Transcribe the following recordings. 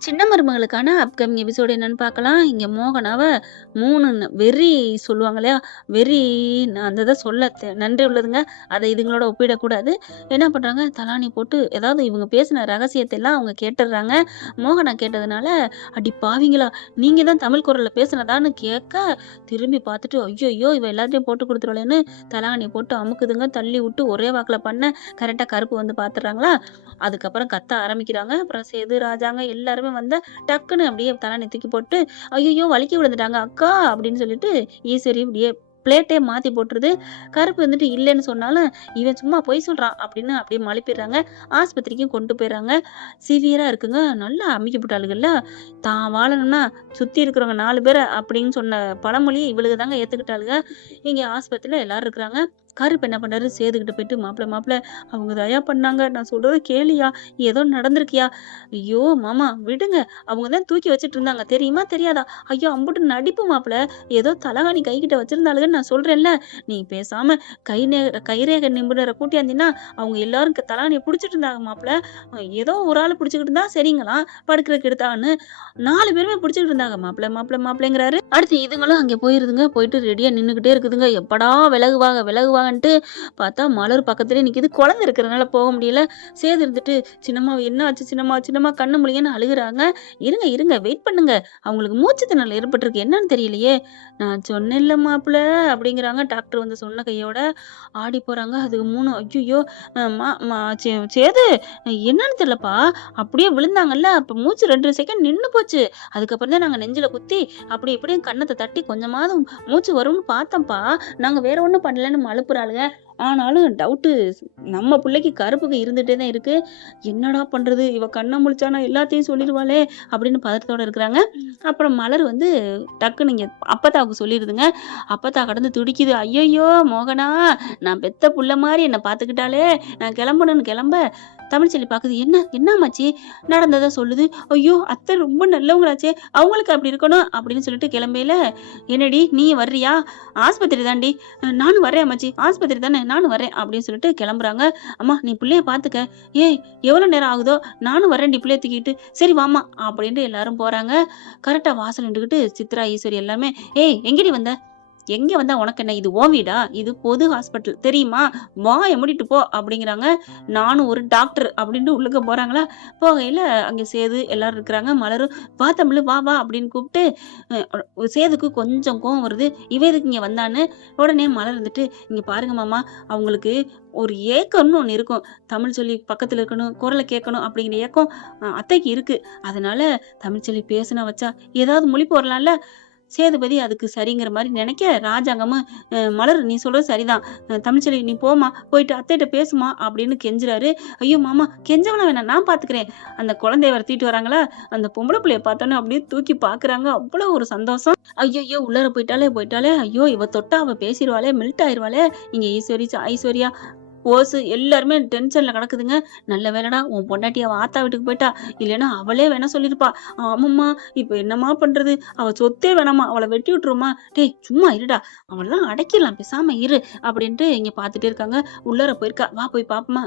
சின்ன மருமகளுக்கான upcoming episode என்னன்னு பார்க்கலாம். இங்க மோகனாவ 3 வெறி சொல்லுவாங்க இல்லையா? வெறி அந்த இத சொல்ல நன்றி உள்ளதுங்க. அத இதுங்களோட ஒப்பிடக்கூடாது. என்ன பண்றாங்க, தலாணி போட்டு ஏதாவது இவங்க பேசின ரகசியத்த எல்லாம் அவங்க கேட்டுர்றாங்க. மோகனா கேட்டதுனால, "அடி பாவிங்களா! நீங்க தான் தமிழ் குரல்ல பேசினதான்னு?" கேட்க, திரும்பி பார்த்துட்டு, ஐய்யய்யோ! இவ எல்லாத்தையும் போட்டு குடுத்துருவாளேன்னு தலாணிய போட்டு அமுக்குதுங்க. தள்ளி விட்டு ஒரே வாக்குல பண்ண கரெக்ட்டா கருப்பு வந்து பார்த்துடுறாங்களா? அதுக்கப்புறம் கத்த ஆரம்பிக்கிறாங்க. அப்புறம் சேது, ராஜாங்க எல்லாருமே வந்து டக்குன்னு அப்படியே தலாணி தூக்கி போட்டு, "ஐய்யய்யோ! வலிக்கி விழுந்துட்டாங்க அக்கா" அப்படின்னு சொல்லிட்டு ஈஸ்வரி இப்படியே பிளேட்டே மாத்தி போட்டுருது. கருப்பு வந்துட்டு இல்லன்னு சொன்னாலும், "இவன் சும்மா பொய் சொல்றான்" அப்படின்னு அப்படியே மழுப்பிடுறாங்க. ஆஸ்பத்திரிக்கும் கொண்டு போயிடுறாங்க. சிவியரா இருக்குங்க. நல்லா அமுக்கி போட்டாளுகள்ல. தான் வாழணும்னா சுத்தி இருக்கிறவங்க 4 பேர அப்படின்னு சொன்ன பழமொழிய இவளுக தாங்க ஏத்துக்கிட்டாளுக. இங்க ஆஸ்பத்திரியில எல்லாரும் இருக்கிறாங்க. கருப்பு என்ன பண்றாரு, சேதுகிட்ட போயிட்டு, "மாப்ள மாப்ள அவங்க தயா பண்ணாங்க. நான் சொல்றத கேளுயா. ஏதோ நடந்திருக்குயா." "ஐயோ! மாமா விடுங்க. அவங்க தான் தூக்கி வச்சுட்டு இருந்தாங்க. தெரியுமா? தெரியாதா?" "ஐயோ! அம்புட்டு நடிப்பு மாப்ள. ஏதோ தலகாணி கைகிட்ட வச்சிருந்தாளுகன்னு நான் சொல்றேன்ல. நீ பேசாம கைரேகை நிபுணர கூட்டியாந்தீன்னா, அவங்க எல்லாரும் தலாணிய புடிச்சிட்டு இருந்தாங்க மாப்ள. ஏதோ ஒரு ஆளு புடிச்சுக்கிட்டு இருந்தா சரிங்களாம். படுக்கிறதுக்கு எடுத்தான்னு 4 பேருமே புடிச்சுக்கிட்டு இருந்தாங்க. மாப்ள மாப்ள மாப்ளங்கிறாரு." அடுத்து இதுங்களும் அங்கே போயிருதுங்க. போயிட்டு ரெடியா நின்னுக்கிட்டே இருக்குதுங்க. எப்படா விலகுவாங்க விலகுவாங்கன்ட்டு பார்த்தா மலர் பக்கத்துலயே நிக்குது. குழந்தை இருக்கிறதுனால போக முடியல. சேது இருந்துட்டு, "சின்னம்மா என்ன ஆச்சு சின்னம்மா? சின்னம்மா கண்ணு முழிங்கன்னு" அழுகுறாங்க. "இருங்க இருங்க வெயிட் பண்ணுங்க. அவங்களுக்கு மூச்சு திணறல் ஏற்பட்டிருக்கு. என்னன்னு தெரியலையே." "நான் சொன்னேன்ல மாப்பிள" அப்படிங்கிறாங்க. டாக்டர் வந்து சொன்ன கையோட ஆடி போறாங்க. அதுக்கு 3 ஐய்யய்யோ! மா மா சேது என்னன்னு தெரியலப்பா. அப்படியே விழுந்தாங்கல்ல, அப்ப மூச்சு 2 செகண்ட் நின்னு போச்சு. அதுக்கப்புறம் தான் நாங்க நெஞ்சில குத்தி அப்படி இப்படின்னு கன்னத்த தட்டி கொஞ்சமாவது மூச்சு வரும்னு பார்த்தோம்ப்பா. நாங்க வேற ஒண்ணும் பண்ணலன்னு மழுப்புறாளுக. ஆனாலும் டவுட்டு நம்ம புள்ளைக்கு கருப்புக்கு இருந்துட்டே தான் இருக்கு. என்னடா பண்றது? இவ கண்ண முழிச்சானா எல்லாத்தையும் சொல்லிருவாளே! அப்படின்னு பதட்டத்தோட இருக்கிறாங்க. அப்புறம் மலர் வந்து டக்குனு இங்க அப்பத்தாவுக்கு சொல்லிருதுங்க. அப்பத்தா கடந்து துடிக்குது. ஐயய்யோ! மோகனா! நான் பெத்த புள்ள மாரி என்ன பார்த்துக்கிட்டாளே! நான் கிளம்பணும்னு கிளம்ப, தமிழ்ச்செல்வி பாக்குது. "என்ன என்னாமாச்சி?" நடந்தத சொல்லுது. "ஐயோ! அத்தை ரொம்ப நல்லவங்களாச்சே! அவங்களுக்கு அப்படி இருக்கணும்." அப்படின்னு சொல்லிட்டு கிளம்பையில, "என்னடி நீயும் வர்றியா? ஆஸ்பத்திரி தான்டி." "நானும் வரேன் அம்மாச்சி. ஆஸ்பத்திரி தானே நானும் வரேன்." அப்படின்னு சொல்லிட்டு கிளம்புறாங்க. "அம்மா நீ புள்ளைய பார்த்துக்க. ஏய் எவ்வளோ நேரம் ஆகுதோ நானும் வரேன்டி புள்ளைய தூக்கிட்டு." "சரி வாம்மா." அப்படின்ட்டு எல்லாரும் போறாங்க. கரெக்ட்டா வாசல்ல நின்னுகிட்டு சித்ரா, ஈஸ்வரி எல்லாமே, "ஏய் எங்கடி வந்த? எங்க வந்தா உனக்கு என்ன? இது உன் வீடா? இது பொது ஹாஸ்பிட்டல் தெரியுமா? வாய மூடிட்டு போ." அப்படிங்கிறாங்க. "நானும் ஒரு டாக்டர்." அப்படின்ட்டு உள்ளுக்க போறாங்களா, போகையில அங்க சேது எல்லாரும் இருக்கிறாங்க. மலரும், "வா தமிழு வா வா" அப்படின்னு கூப்பிட்டு சேதுக்கு கொஞ்சம் கோவம் வருது. இவ எதுக்கு இங்க வந்தான்னு. உடனே மலர் இருந்துட்டு, "இங்க பாருங்க மாமா, அவங்களுக்கு ஒரு ஏக்கம்னு ஒண்ணு இருக்கும். தமிழ்ச்செல்வி பக்கத்துல இருக்கணும், குரல கேட்கணும் அப்படிங்கிற ஏக்கம் அத்தைக்கு இருக்கு. அதனால தமிழ்ச்செல்வி பேசுனா வச்சா ஏதாவது முழிப்பு வரலாம்ல." சேதுபதி அதுக்கு சரிங்கிற மாரி நெனைக்க, ராஜாங்கமும் "மலர் நீ சொல்றது சரிதான். தமிழ்ச்செல்வி நீ போம்மா, போயிட்டு அத்தைட்ட பேசுமா" அப்படின்னு கெஞ்சுறாரு. "ஐயோ! மாமா கெஞ்சவெல்லாம் வேணாம். நான் பார்த்துக்கிறேன்." அந்த குழந்தைய வேற தூக்கிட்டு வராங்களா, அந்த பொம்பள புள்ளைய பார்த்தோன்னே அப்படியே தூக்கி பார்க்குறாங்க. அவ்வளோ ஒரு சந்தோஷம். ஐய்யய்யோ! உள்ளார போயிட்டாளே போயிட்டாளே! ஐயோ! இவ தொட்டா அவ பேசிருவாளே, மெல்ட் ஆயிருவாளே! இங்க ஈஸ்வரி, ஐஸ்வர்யா, ஓசு எல்லாருமே டென்ஷன்ல கிடக்குதுங்க. "நல்ல வேளைடா உன் பொண்டாட்டி அவ ஆத்தா வீட்டுக்கு போயிட்டா. இல்லைன்னா அவளே வேணா சொல்லியிருப்பா." "ஆமாம்மா, இப்ப என்னம்மா பண்றது? அவ சொத்தே வேணாம்மா. அவள வெட்டி விட்டுருவோமா?" "டேய் சும்மா இருடா. அவளெல்லாம் அடக்கிடலாம். பேசாம இரு." அப்படின்ட்டு இங்க பார்த்துட்டே இருக்காங்க. உள்ளார போயிருக்கா. "வா போய் பார்ப்போமா?"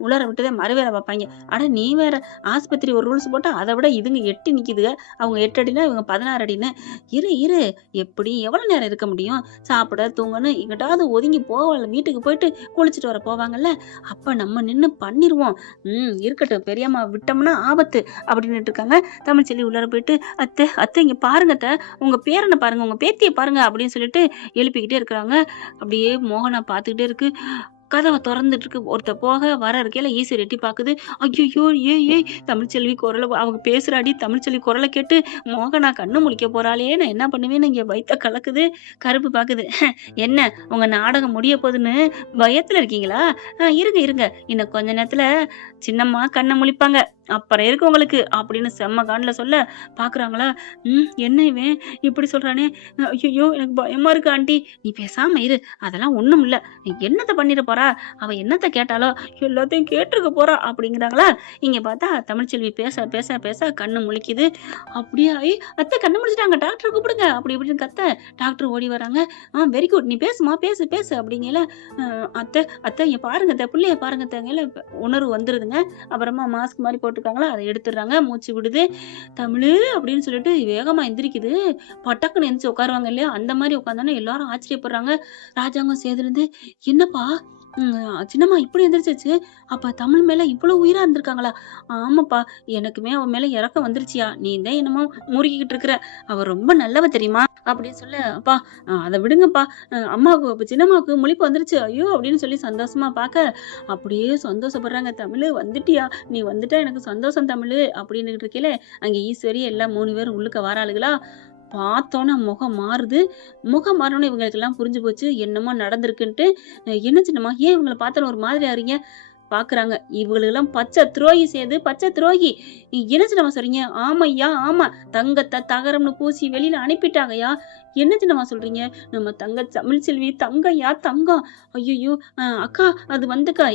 உள்ளார விட்டதே மறு வேல பார்ப்பாய்ங்க. அட நீ வேற. ஆஸ்பத்திரி ஒரு ரூல்ஸ் போட்டா, அத விட இதுங்க எட்டி நிக்குதுக. அவங்க 8 அடின்னா, இவங்க 16 அடின்னு. "இரு இரு. எப்படி எவ்வளோ நேரம் இருக்க முடியும்? சாப்பிட, தூங்கன்னு எங்கிட்டாவது ஒதுங்கி போவாள்ல. வீட்டுக்கு போயிட்டு குளிச்சுட்டு வர போவாங்கல்ல. அப்ப நம்ம நின்னு பண்ணிருவோம். இருக்கட்டும். பெரியம்மா விட்டோம்னா ஆபத்து." அப்படின்னுட்டு இருக்காங்க. தமிழ்ச்செல்வி உள்ளார போயிட்டு, "அத்தை அத்தை இங்க பாருங்க அத்தை. உங்க பேரன பாருங்க. உங்க பேத்திய பாருங்க." அப்படின்னு சொல்லிட்டு எழுப்பிக்கிட்டே இருக்கிறாங்க. அப்படியே மோகனா பார்த்துக்கிட்டே இருக்கு. கதவ தொறந்துட்டு இருக்கு. ஒருத்த போக வர இருக்கையில ஈஸ்வரி எட்டி பாக்குது. ஐய்யய்யோ! ஏய் ஏய் தமிழ்ச்செல்வி குரல அவங்க பேசுறாடி. தமிழ்ச்செல்வி குரல கேட்டு மோகனா கண்ணு முழிக்க போறாளே! நான் என்ன பண்ணுவேன்னு இங்க வயித்த கலக்குது. கருப்பு பாக்குது. "என்ன உங்க நாடகம் முடிய போதுன்னு பயத்துல இருக்கீங்களா? இருங்க இருங்க. இன்னும் கொஞ்ச நேரத்துல சின்னம்மா கண்ண முழிப்பாங்க. அப்புறம் இருக்கு உங்களுக்கு." அப்படின்னு செம்ம காண்டுல சொல்ல பாக்குறாங்களா, என்ன இவன் இப்படி சொல்றானே! ஐய்யய்யோ! எனக்கு பயமா இருக்கு ஆண்டி. நீ பேசாம இரு. அதெல்லாம் ஒண்ணும் இல்ல. என்னத்த பண்ணிற போறா? அவ என்னத்த கேட்டாளோ? எல்லாத்தையும் கேட்டுருக்க போறா அப்படிங்கிறாங்களா. இங்க பார்த்தா தமிழ்ச்செல்வி பேச பேச பேச கண்ணு முழிக்குது. அப்படியே அத்தை கண்ணு முழிச்சுட்டாங்க. டாக்டர கூப்பிடுங்க." அப்படி இப்படின்னு கத்த, டாக்டர் ஓடி வராங்க. Very good. நீ பேசுமா பேசு பேசு." அப்படிங்கையில, அத்தை அத்தை இங்க பாருங்க அத்தை, புள்ளைய பாருங்க அத்தைங்கையில உணர்வு வந்துருதுங்க. அப்புறமா மாஸ்க் மாரி போட்டு போட்டிருக்காங்களா அதை எடுத்துடுறாங்க. மூச்சு விடுது. தமிழு அப்படின்னு சொல்லிட்டு வேகமா எந்திரிக்குது. பட்டக்குன்னு எந்திரிச்சு உட்காருவாங்க இல்லையா? அந்த மாதிரி உட்காந்தோன்னே எல்லாரும் ஆச்சரியப்படுறாங்க. ராஜாங்கம் சேதுலேருந்து, என்னப்பா சின்னம்மா இப்படி எந்திரிச்சிச்சு, அப்ப தமிழ் மேல இவ்வளவு உயிரா இருந்திருக்காங்களா? ஆமாப்பா, எனக்குமே அவ மேல இறக்கம் வந்துருச்சியா, நீ தான் என்னமோ முறுக்கிக்கிட்டு இருக்கிற, அவ ரொம்ப நல்லவ தெரியுமா அப்படின்னு சொல்ல, அப்பா அதை விடுங்கப்பா, அம்மாவுக்கு சின்னம்மாவுக்கு முழிப்பு வந்துருச்சு ஐயோ அப்படின்னு சொல்லி சந்தோஷமா பார்க்க அப்படியே சந்தோஷப்படுறாங்க. தமிழ் வந்துட்டியா, நீ வந்துட்டா எனக்கு சந்தோஷம் தமிழ் அப்படின்னு இருக்கையில அங்க ஈஸ்வரி எல்லாம் 3 பேரும் உள்ளுக்க வராளுகளா. பார்த்தோன்னே முகம் மாறுது. முகம் மாறினோன்னே இவங்களுக்கு எல்லாம் புரிஞ்சு போச்சு என்னமோ நடந்திருக்குன்ட்டு. என்ன சின்னம்மா ஏன் இவங்களை பார்த்தோன்னு ஒரு மாதிரி ஆறீங்க பாக்குறாங்க. இவங்களுக்கெல்லாம் பச்சை துரோகி சேது, பச்சை துரோகி. என்ன சின்னம்மா சொல்றீங்க? ஆமையா ஆமா, தங்கத்தை தகரம்னு பூசி வெளியில அனுப்பிட்டாங்கய்யா. என்ன சின்னம்மா சொல்றீங்க? நம்ம தமிழ் செல்வி தங்கய்யா தங்கம். ஐயோ அக்கா அது வந்துக்கா.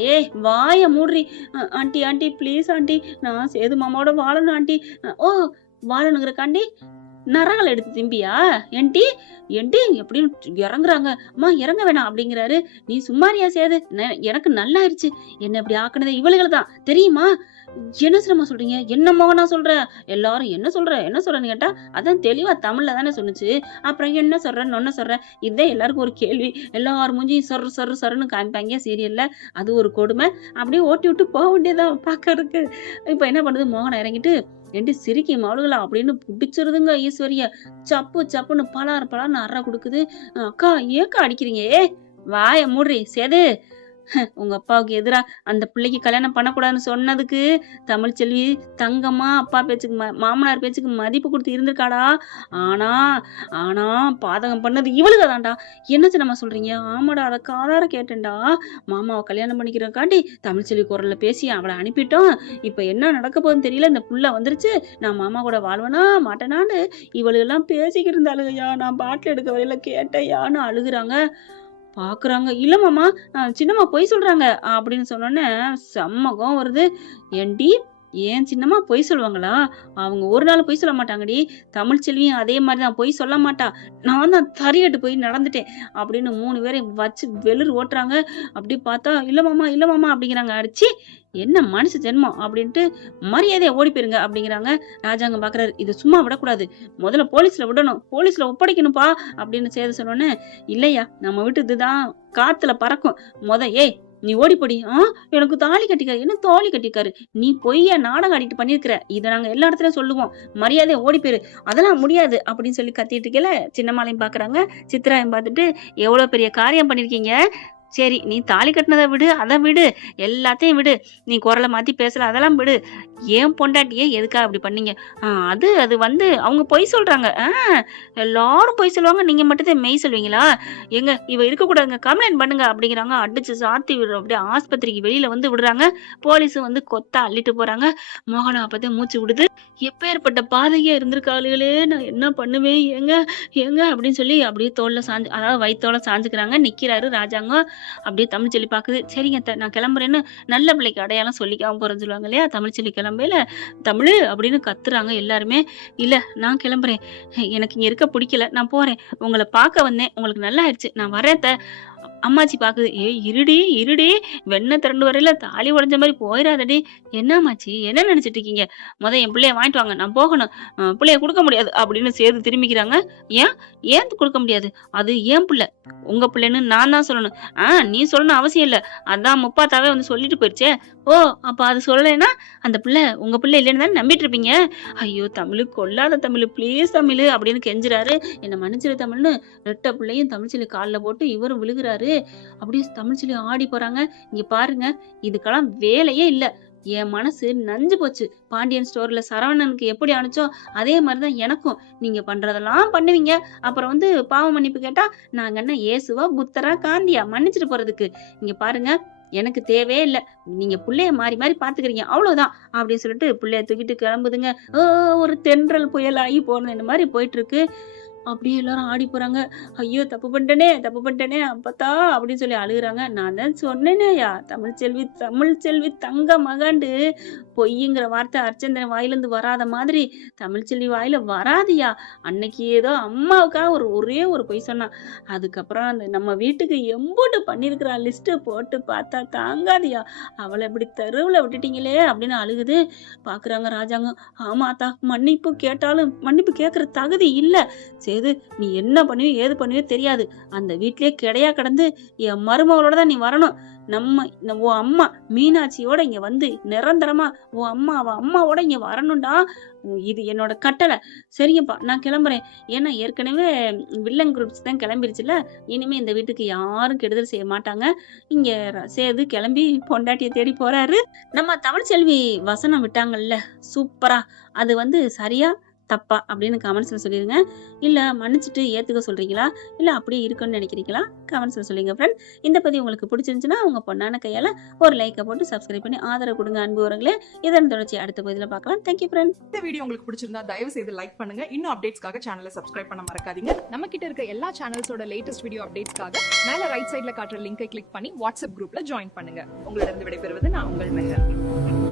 வாய மூடுறி. ஆண்டி ஆண்டி ப்ளீஸ் ஆண்டி, நான் சேது மாமாவோட வாழணும் ஆண்டி. ஓ வாழணுங்கிறக்காண்டி நரகள் எடுத்து திம்பியா ஏன்டி ஏன்டி அப்படின்னு இறங்குறாங்க. அம்மா இறங்க வேணாம் அப்படிங்கிறாரு. நீ சும்மாரியா சேது, எனக்கு நல்லாயிருச்சு, என்ன இப்படி ஆக்குனது இவளுகள் தான் தெரியுமா? என்ன சிரமமா சொல்றீங்க? என்னமோ நான் சொல்றேன். எல்லாரும் என்ன சொல்றேன்னு கேட்டா அதான் தெளிவா தமிழ்ல தானே சொன்னுச்சு. அப்புறம் என்ன சொல்றேன்னு ஒன்ன சொல்றேன். இதுதான் எல்லாருக்கும் ஒரு கேள்வி. எல்லாரும் மூஞ்சியும் சருன்னு காமிப்பாங்க சீரியல்ல. அது ஒரு கொடுமை. அப்படியே ஓட்டி விட்டு போக வேண்டியதான் பாக்கறதுக்கு. இப்ப என்ன பண்ணுது, மோகன் இறங்கிட்டு என்ட்டு சிரிக்கி மாடுகளா அப்படின்னு பிடிச்சிருதுங்க ஈஸ்வரிய. சப்புன்னு பலார்னு அற கொடுக்குது. அக்கா ஏக்கா அடிக்கிறீங்க? வாய மூடுறி சேது. உங்க அப்பாவுக்கு எதிரா அந்த பிள்ளைக்கு கல்யாணம் பண்ணக்கூடாதுன்னு சொன்னதுக்கு தமிழ் செல்வி தங்கம்மா அப்பா பேச்சுக்கு மாமனார் பேச்சுக்கு மதிப்பு கொடுத்து இருந்திருக்காடா. ஆனா பாதகம் பண்ணது இவளுக்கு தான்டா. என்னச்சு நம்ம சொல்றீங்க? ஆமாடா, அதை காதார கேட்டேன்டா. மாமாவை கல்யாணம் பண்ணிக்கிறக்காண்டி தமிழ் செல்வி குரல்ல பேசி அவளை அனுப்பிட்டோம். இப்ப என்ன நடக்க போகுதுன்னு தெரியல. இந்த புள்ள வந்துருச்சு, நான் மாமா கூட வாழ்வனா மாட்டேனான்னு இவளுகெல்லாம் பேசிக்கிட்டு இருந்தாளுங்கய்யா. நான் பாட்டில் எடுக்க வரையில கேட்டையான்னு அழுகுறாங்க. பாக்குறாங்க. இல்ல மாமா, சின்னம்மா பொய் சொல்றாங்க அப்படின்னு சொன்னோன்னே செம்மகம் வருது. ஏண்டி ஏன் சின்னம்மா பொய் சொல்லுவாங்களா? அவங்க ஒரு நாள் பொய் சொல்ல மாட்டாங்கடி. தமிழ் செல்வியும் அதே மாதிரிதான் பொய் சொல்ல மாட்டா. நான் தான் தறிகட்டு போய் நடந்துட்டேன் அப்படின்னு 3 பேரையும் வச்சு வெளிர் ஓட்டுறாங்க. அப்படி பார்த்தா இல்ல மாமா அப்படிங்கிறாங்க. அடிச்சு என்ன மனுஷ ஜென்மம் அப்படின்ட்டு மரியாதையா ஓடி போயிருங்க அப்படிங்கிறாங்க. ராஜாங்கம் பாக்குறாரு, இது சும்மா விடக்கூடாது, முதல்ல போலீஸ்ல விடணும், போலீஸ்ல ஒப்படைக்கணும்பா அப்படின்னு சேத சொன்னோன்னு, இல்லையா நம்ம விட்டுதுதான் காத்துல பறக்கும், நீ ஓடிப்படி. எனக்கு தாலி கட்டிக்காரு. என்ன தாலி கட்டிக்காரு? நீ பொய்ய நாடகம் ஆடிட்டு பண்ணிருக்கிற, இதை நாங்க எல்லா இடத்துலயும் சொல்லுவோம், மரியாதையா ஓடி போயிரு. அதெல்லாம் முடியாது அப்படின்னு சொல்லி கத்திட்டு இருக்கல. சின்னம்மாளையும் பாக்குறாங்க. சித்ராவையும் பார்த்துட்டு, எவ்வளவு பெரிய காரியம் பண்ணிருக்கீங்க, சரி நீ தாலி கட்டினதை விடு, அதை விடு, எல்லாத்தையும் விடு, நீ குரலை மாத்தி பேசல அதெல்லாம் விடு, ஏன் பொண்டாட்டியே எதுக்காக அப்படி பண்ணீங்க? அது வந்து அவங்க பொய் சொல்றாங்க. எல்லாரும் பொய் சொல்லுவாங்க, நீங்க மட்டும் மெய் சொல்வீங்களா? எங்க இவ இருக்கக்கூடாதுங்க, கம்ப்ளைண்ட் பண்ணுங்க அப்படிங்கிறாங்க. அடிச்சு சாத்தி விடுற அப்படியே ஆஸ்பத்திரிக்கு வெளியில வந்து விடுறாங்க. போலீஸ் வந்து கொத்தா அள்ளிட்டு போறாங்க. மோகனா அப்பதான் மூச்சு விடுது. எப்பேற்பட்ட பாதையா இருந்திருக்காளுகளே, நான் என்ன பண்ணுவேன் ஏங்க அப்படின்னு சொல்லி அப்படியே தோல்ல சாஞ்சு, அதாவது வயிற்றோட சாஞ்சுக்கிறாங்க. நிக்கிறாரு ராஜாங்கம். அப்படியே தமிழ்ச்செல்வி பாக்குது. சரிங்க நான் கிளம்புறேன்னு நல்ல பிள்ளைக்கு அடையாளம் சொல்லிக்காம போறேன்னு சொல்லுவாங்க இல்லையா? தமிழ்ச்செல்வி கிளம்பையில தமிழ் அப்படின்னு கத்துறாங்க எல்லாருமே. இல்ல நான் கிளம்புறேன், எனக்கு இங்க இருக்க பிடிக்கல, நான் போறேன், உங்களை பார்க்க வந்தேன், உங்களுக்கு நல்லா ஆயிடுச்சு, நான் வரேன். அம்மாச்சி பாக்குது. இருடி வெண்ண திரண்டு வரையில தாலி உடைஞ்ச மாதிரி போயிடாதடி. என்ன அம்மாச்சி என்ன நினைச்சிட்டு இருக்கீங்க? என் பிள்ளைய வாங்கிட்டு வாங்க, நான் போகணும், பிள்ளைய கொடுக்க முடியாது அப்படின்னு சேர்த்து திரும்பிக்கிறாங்க. ஏன் கொடுக்க முடியாது? அது ஏன் பிள்ளை, உங்க பிள்ளைன்னு நான் தான் சொல்லணும். நீ சொல்லணும் அவசியம் இல்ல, அதான் முப்பாத்தாவே வந்து சொல்லிட்டு போயிடுச்சே. ஓ அப்ப அது சொல்லலைன்னா அந்த பிள்ளை உங்க பிள்ளை இல்லைன்னு தானே நம்பிட்டு இருப்பீங்க. ஐயோ தமிழ் கொல்லாத தமிழ், ப்ளீஸ் தமிழ் அப்படின்னு கெஞ்சுறாரு. என்ன மன்னிச்சிரு தமிழ்னு ரெட்ட பிள்ளையும் தமிழ்ச்செல்வி காலில் போட்டு இவரும் விழுகிறாரு. அப்படியே தமிழ்ச்செல்வி ஆடி போறாங்க. இங்க பாருங்க, இதுக்கெல்லாம் வேலையே இல்ல, என் மனசு நஞ்சு போச்சு. பாண்டியன் ஸ்டோர்ல சரவணனுக்கு எப்படி அனுச்சோ அதே மாதிரிதான் எனக்கும். நீங்க பண்றதெல்லாம் பண்ணுவீங்க, அப்புறம் வந்து பாவ மன்னிப்பு கேட்டா நாங்க என்ன ஏசுவா புத்தரா காந்தியா மன்னிச்சுட்டு போறதுக்கு? இங்க பாருங்க, எனக்கு தேவையே இல்லை, நீங்க புள்ளைய மாறி பாத்துக்கிறீங்க அவ்வளவுதான் அப்படின்னு சொல்லிட்டு புள்ளைய தூக்கிட்டு கிளம்புதுங்க. ஒரு தென்றல் புயலாகி போன இந்த மாதிரி போயிட்டு இருக்கு. அப்படியே எல்லாரும் ஆடி போறாங்க. ஐயோ! தப்பு பண்ணிட்டேனே அப்பத்தா அப்படின்னு சொல்லி அழுகுறாங்க. நான் தான் சொன்னேனேயா, தமிழ்ச்செல்வி தங்க மகண்டு பொய்யுங்கிற வார்த்தை அர்ச்சந்திரன் வாயிலிருந்து வராத மாதிரி தமிழ்ச்செல்வி வாயில வராதுயா. அன்னைக்கு ஏதோ அம்மாவுக்காக ஒரே ஒரு பொய் சொன்னா. அதுக்கப்புறம் அந்த நம்ம வீட்டுக்கு எம்புட்டு பண்ணியிருக்கிறா லிஸ்ட் போட்டு பார்த்தா தாங்காதுயா. அவள இப்படி தெருவுல விட்டுட்டீங்களே அப்படின்னு அழுகுது. பாக்குறாங்க ராஜாங்கம். ஆமா அத்தா, மன்னிப்பு கேட்டாலும் மன்னிப்பு கேட்கற தகுதி இல்ல. சேது, நீ என்ன பண்ணுவியோ ஏது பண்ணுவியோ தெரியாது. அந்த வீட்லயே கிடையா கிடந்து என் மருமகளோட தான் நீ வரணும். உன் அம்மா மீனாட்சியோட இங்க வந்து நிரந்தரமா அவ அம்மாவோட இங்க வரணும்டா. இது என்னோட கட்டளை. சரிங்கப்பா, நான் கிளம்புறேன். ஏன்னா ஏற்கனவே வில்லன் குரூப்ஸ் தான் கிளம்பிருச்சுல. இனிமே இந்த வீட்டுக்கு யாரும் கெடுதல் செய்ய மாட்டாங்க. இங்க சேது கிளம்பி பொண்டாட்டியை தேடி போறாரு. நம்ம தமிழ்ச்செல்வி வசனம் விட்டாங்கல்ல, சூப்பரா. அது சரியா தப்பா அப்படின்னு கமெண்ட்ஸ்ல சொல்லிருங்க. இல்ல மன்னிச்சுட்டு ஏத்துக்க சொல்றீங்களா, இல்ல அப்படியே இருக்குன்னு நினைக்கிறீங்களா, கமெண்ட்ஸ்ல சொல்லுங்க ஃப்ரெண்ட். இந்த பதிவு உங்களுக்கு பிடிச்சிருந்துச்சுன்னா உங்க பொண்ணான கையால ஒரு லைக்கை போட்டு சப்ஸ்கிரைப் பண்ணி ஆதரவு கொடுங்க அன்பு உறவுகளே. இதன் தொடர்ச்சி அடுத்த பதிவுல பார்க்கலாம். Thank you friend. இந்த வீடியோ உங்களுக்கு பிடிச்சிருந்தா தயவு செய்து லைக் பண்ணுங்க. இன்னும் அப்டேட்ஸ்க்காக சேனலை சப்ஸ்கிரைப் பண்ண மறக்காதீங்க. நம்ம கிட்ட இருக்க எல்லா சேனல்ஸோட லேட்டஸ்ட் வீடியோ அப்டேட்ஸ்க்காக மேல ரைட் சைடுல காட்டுற லிங்கை கிளிக் பண்ணி வாட்ஸ்அப் குரூப்ல ஜாயின் பண்ணுங்க. உங்களிடம் விடைபெறுவது நான் உங்கள் மெஹர்.